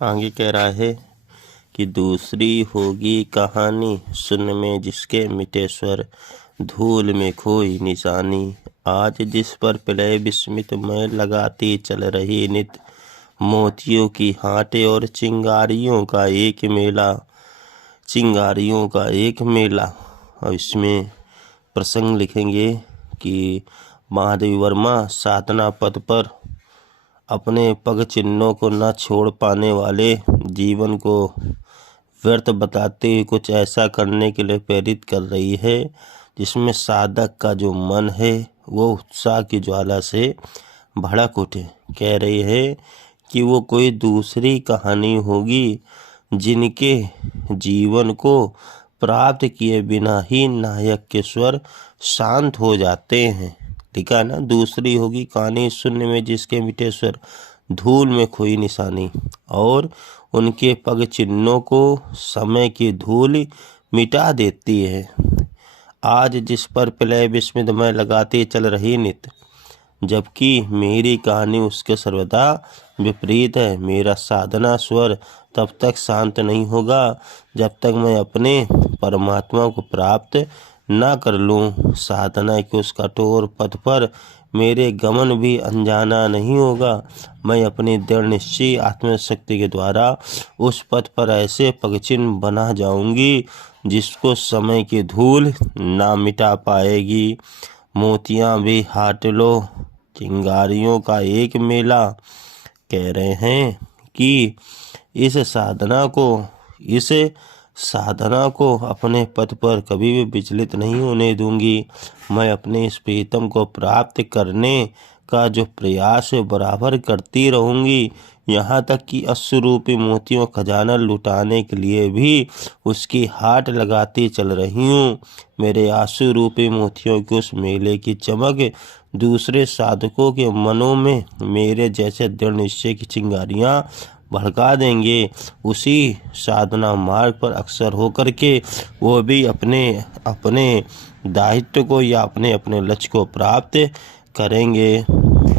आगे कह रहा है कि दूसरी होगी कहानी, सुन में जिसके मिटे स्वर, धूल में खोई निशानी। आज जिस पर प्रलय विस्मित मैं लगाती चल रही नित, मोतियों की हाटे और चिंगारियों का एक मेला, चिंगारियों का एक मेला। अब इसमें प्रसंग लिखेंगे कि महादेवी वर्मा साधना पथ पर अपने पग चिन्हों को न छोड़ पाने वाले जीवन को व्यर्थ बताते हुए कुछ ऐसा करने के लिए प्रेरित कर रही है जिसमें साधक का जो मन है वो उत्साह की ज्वाला से भड़क उठे। कह रही है कि वो कोई दूसरी कहानी होगी जिनके जीवन को प्राप्त किए बिना ही नायक के स्वर शांत हो जाते हैं। लिखा है ना, दूसरी होगी कहानी, शून्य में जिसके मिटे स्वर, धूल में खोई निशानी। और उनके पग चिन्हों को समय की धूल मिटा देती है। आज जिस पर प्रलय विस्मित मैं लगाती चल रही नित, जबकि मेरी कहानी उसके सर्वदा विपरीत है। मेरा साधना स्वर तब तक शांत नहीं होगा जब तक मैं अपने परमात्मा को प्राप्त ना कर लूं। साधना के उस कठोर पथ पर मेरे गमन भी अनजाना नहीं होगा। मैं अपनी दृढ़ निश्चय आत्मशक्ति के द्वारा उस पथ पर ऐसे पगचिन्ह बना जाऊंगी जिसको समय की धूल ना मिटा पाएगी। मोतियां भी हाट लो, चिंगारियों का एक मेला। कह रहे हैं कि इस साधना को अपने पथ पर कभी भी विचलित नहीं होने दूंगी। मैं अपने इस प्रीतम को प्राप्त करने का जो प्रयास है बराबर करती रहूंगी, यहाँ तक कि अश्रुरूपी मोतियों खजाना लुटाने के लिए भी उसकी हाट लगाती चल रही हूँ। मेरे आंसू रूपी मोतियों के उस मेले की चमक दूसरे साधकों के मनों में मेरे जैसे दृढ़ निश्चय की चिंगारियाँ भड़का देंगे। उसी साधना मार्ग पर अक्सर होकर के वो भी अपने दायित्व को या अपने लक्ष्य को प्राप्त करेंगे।